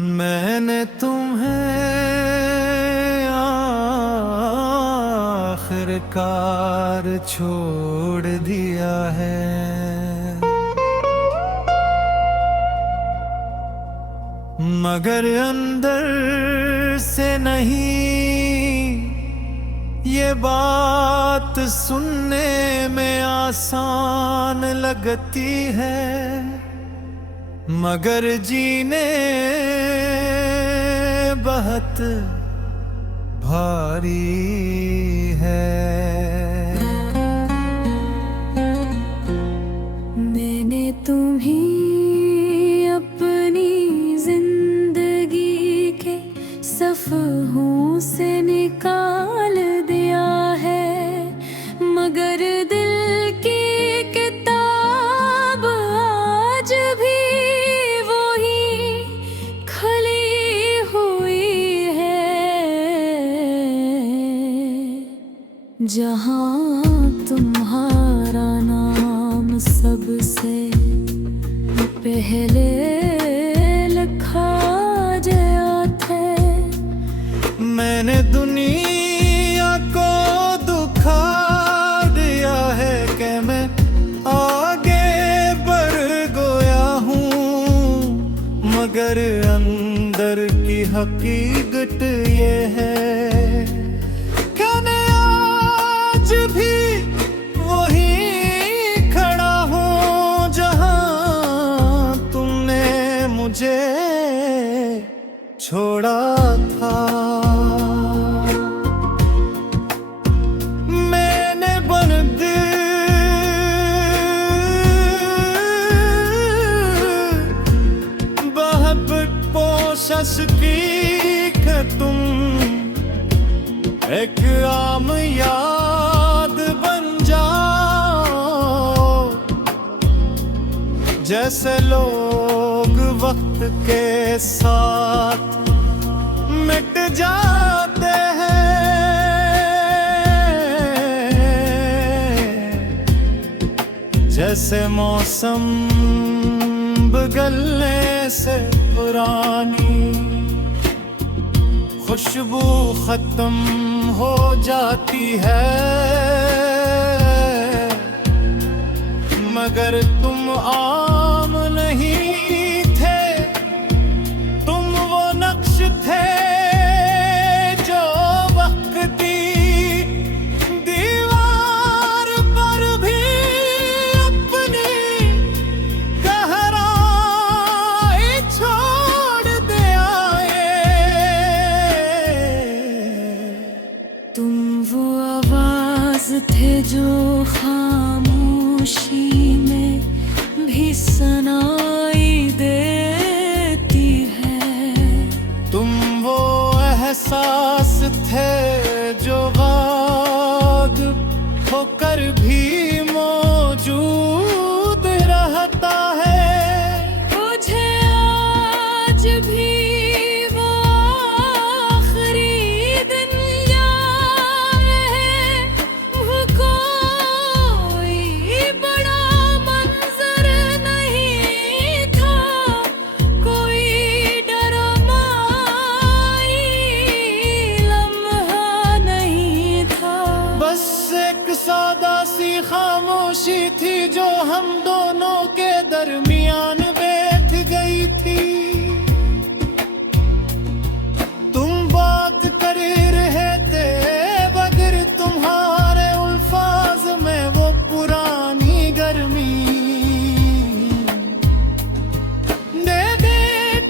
मैंने तुम्हें आखिरकार छोड़ दिया है, मगर अंदर से नहीं। ये बात सुनने में आसान लगती है, मगर जीने बहुत भारी है। मैंने तुम्हें अपनी जिंदगी के सफ़हों से निकाल दिया है, मगर दिल की किताब आज भी जहाँ तुम्हारा नाम सबसे पहले लिखा गया था। मैंने दुनिया को दुखा दिया है कि मैं आगे बढ़ गया हूँ, मगर अंदर की हकीकत ये है भी वही खड़ा हूँ जहाँ तुमने मुझे छोड़ा था। मैंने बंद बहुत कोशिश की कि तुम एक आम याद बन जाओ, जैसे लोग वक्त के साथ मिट जाते हैं। जैसे मौसम बदलने से पुरानी खुशबू खत्म हो जाती है, मगर तुम आम नहीं थे, तुम वो नक्श थे जो वक्ती दीवार पर भी अपनी गहराई छोड़ दे आए। तुम वो आवाज थे जो खामोशी में भी सुनाई देती है। तुम वो एहसास थे जो गायब होकर भी मौजूद रहता है। मुझे आज भी खामोशी थी जो हम दोनों के दरमियान बैठ गई थी। तुम बात कर रहे थे मगर तुम्हारे अल्फाज में वो पुरानी गर्मी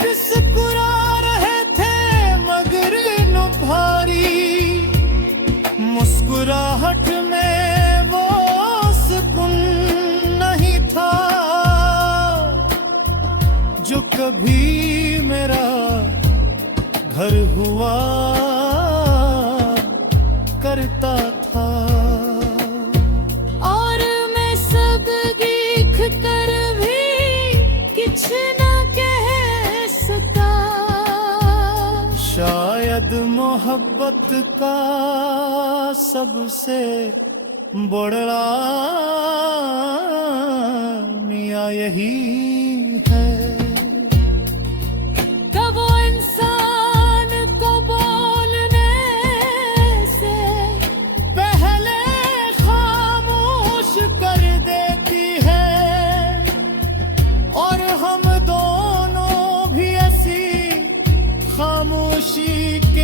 मुस्कुरा रहे थे, मगर नो भारी मुस्कुराहट में जो कभी मेरा घर हुआ करता था। और मैं सब देख कर भी कुछ न कह सका। शायद मोहब्बत का सबसे बड़ा मियाँ यही है।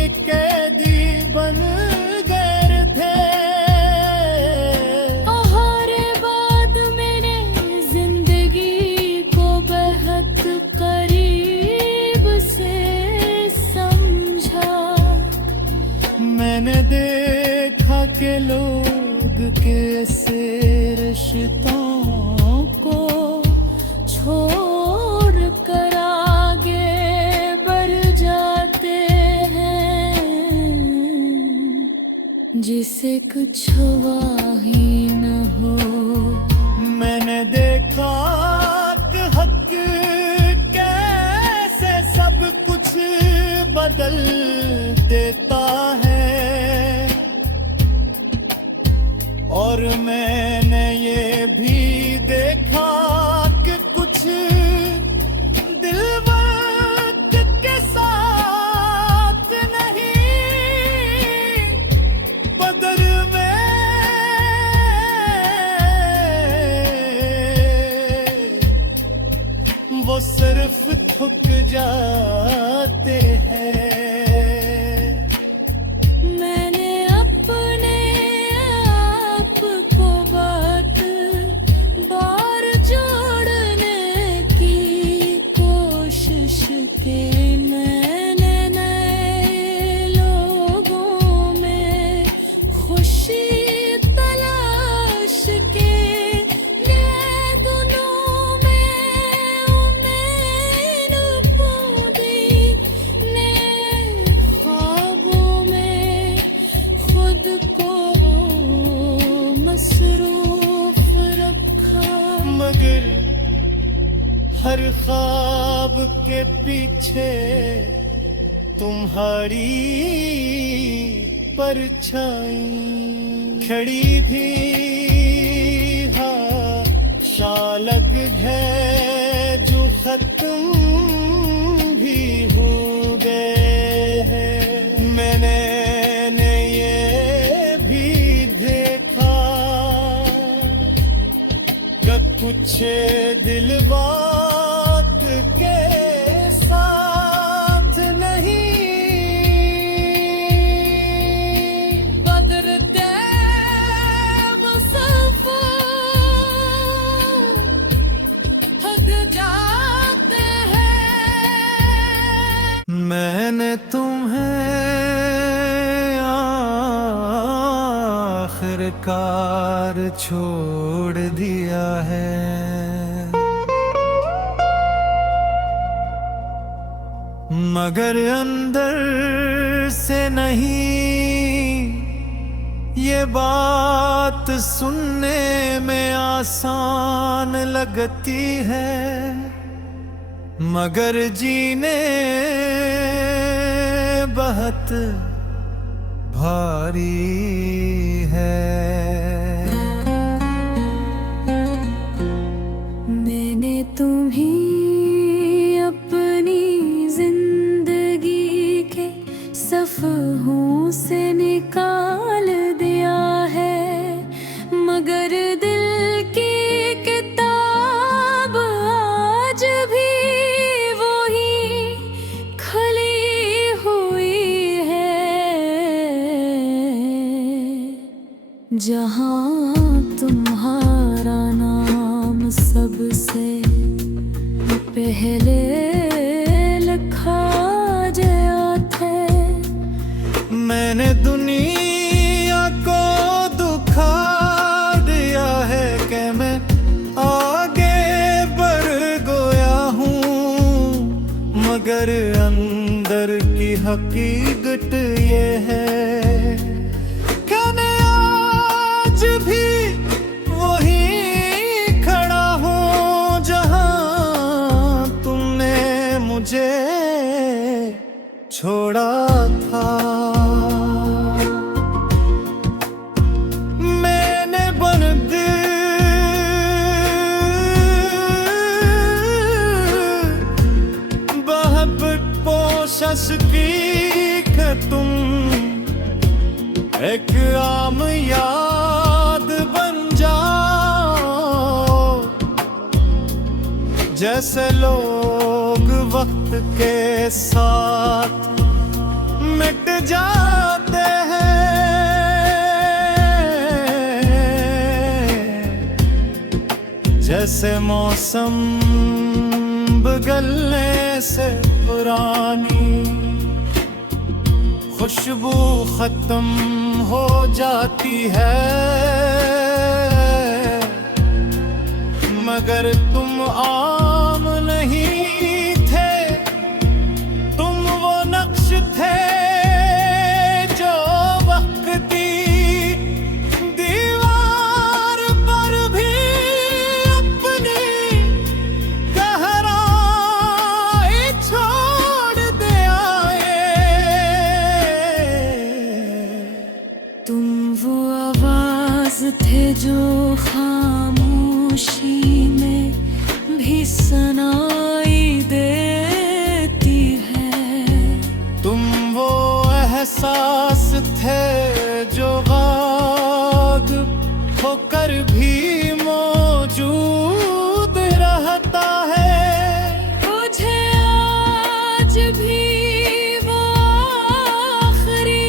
कैदी बन गए थे। हर बात मैंने जिंदगी को बेहद करीब से समझा। मैंने देखा कि लोग कैसे रिश्तों को छोड़ कर आगे बढ़ जाते हैं, जिसे कुछ हुआ ही न हो। मैंने देखा कि हक कैसे सब कुछ बदल देता है, और मैंने ये भी देखा कि कुछ दिल वक्त के साथ नहीं, बदल में वो सिर्फ थक जाते हैं। मैंने अपने आप को बात बार जोड़ने की कोशिश की। मैंने नए लोगों में खुशी तलाश के लिए दोनों में उम्मीद खोदी। नए ख्वाबों में खुद को मसरूफ रखा। मगर हर ख्वाब के पीछे तुम्हारी परछाई खड़ी थी। हाँ, शालग है जो खत्म भी हो गए हैं। मैंने ये भी देखा कि कुछ दिल बात के साथ नहीं, बदलते मुसाफिर थक जाते हैं। मैंने तुम्हें आखिरकार छोड़ दिया है। मगर अंदर से नहीं, ये बात सुनने में आसान लगती है, मगर जीने बहुत भारी है। मैंने तुम्हें अपनी जिंदगी के सफ़हों से निकाल दिया है, मगर दिल की किताब आज भी वही खुली हुई है, जहाँ तुम्हारा नाम सबसे पहले लिखा गया था। मैंने दुनिया को दुखा दिया है कि मैं आगे बढ़ गया हूँ, मगर अंदर की हकीकत ये है कि मैं आज भी वही खड़ा हूँ जहाँ तुमने मुझे छोड़ा था। मैंने बंद मोहब्बत कोशिश की कि तुम एक आम याद बन जाओ, जैसे लोग वक्त के साथ मिट जाते हैं जैसे मौसम बदलने से पुरानी खुशबू खत्म हो जाती है, मगर तुम आम नहीं थे, तुम वो नक्श थे जो वक्त की दीवार पर भी अपनी गहराई छोड़ दे आए। तुम वो आवाज थे जो खामोशी में भी सुनाई देती है। तुम वो एहसास थे जो गायब होकर भी मौजूद रहता है। मुझे आज भी वो आखिरी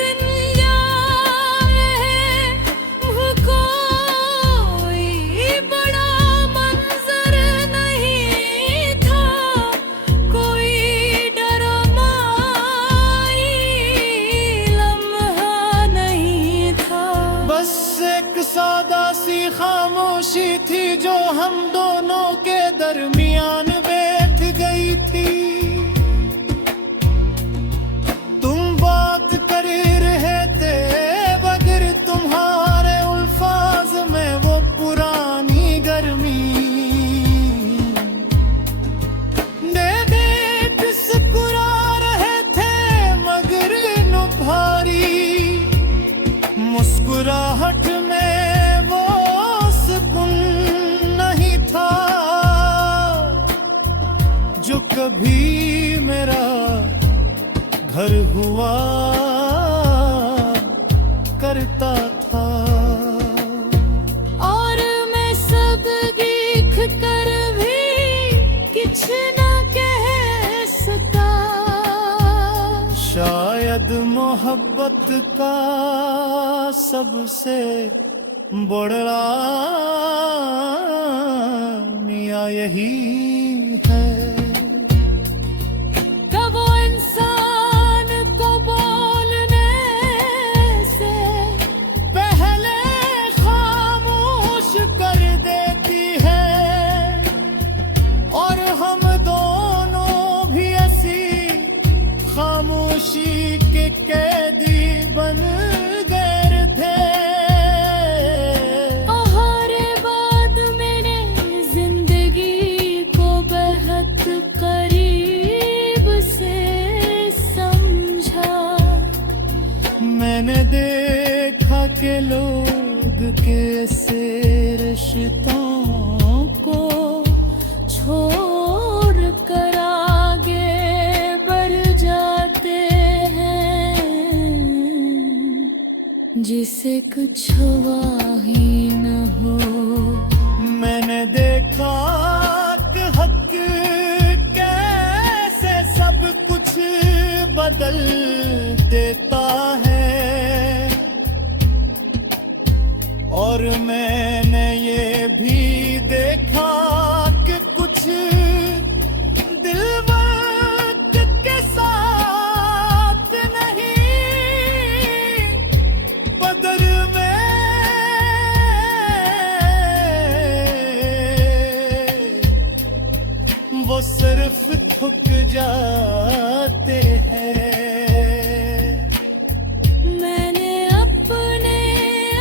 दिन याद है। वो कोई बड़ा मंजर नहीं था, कोई डरमाई लम्हा नहीं था। बस एक सादा सी खामोशी थी जो हम दोनों के दरमियान बैठ गई थी। तुम बात कर रहे थे मगर तुम्हारे अल्फाज में वो पुरानी गर्मी मुस्कुरा रहे थे, मगर भारी मुस्कुराहट में वो सुकून नहीं था जो कभी मेरा घर हुआ करता था। और मैं सब देख कर भी कुछ न कह सका। शायद मोहब्बत का सबसे बड़ा मियाँ यही है। कब वो इंसान को बोलने से पहले खामोश कर देती है, और हम दोनों भी ऐसी खामोशी के कैदी बन गए थे। हर बात मैंने जिंदगी को बेहद करीब से समझा। मैंने देखा कि लोग कैसे रिश्तों को छोड़ कर आगे बढ़ जाते हैं, जिसे कुछ हुआ ही न हो। मैंने देखा कि हक कैसे सब कुछ बदल देता है, और मैंने ये भी देखा कि कुछ दिल वक्त के साथ नहीं बदल में वो सिर्फ थक जाते हैं। मैंने अपने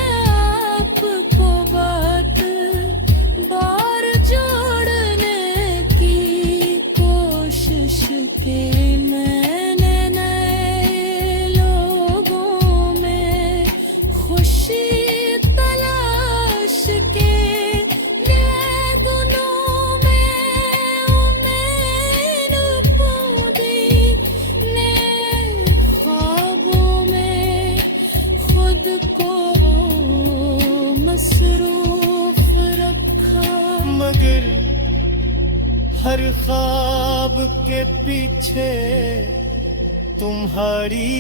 आप को बात बार जोड़ने की कोशिश की। मैंने नए लोगों में खुशी तलाश के लिए दोनों में उम्मीद खोदी। नए ख्वाबों में खुद को मसरूफ रखा। मगर हर ख्वाब के पीछे तुम्हारी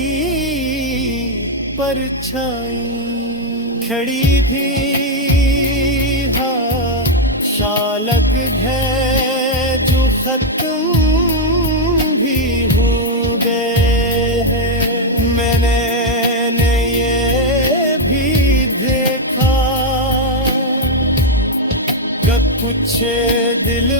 परछाई खड़ी थी हाँ शालग है जो खत्म भी हो गए हैं मैंने ये भी देखा कि कुछ दिल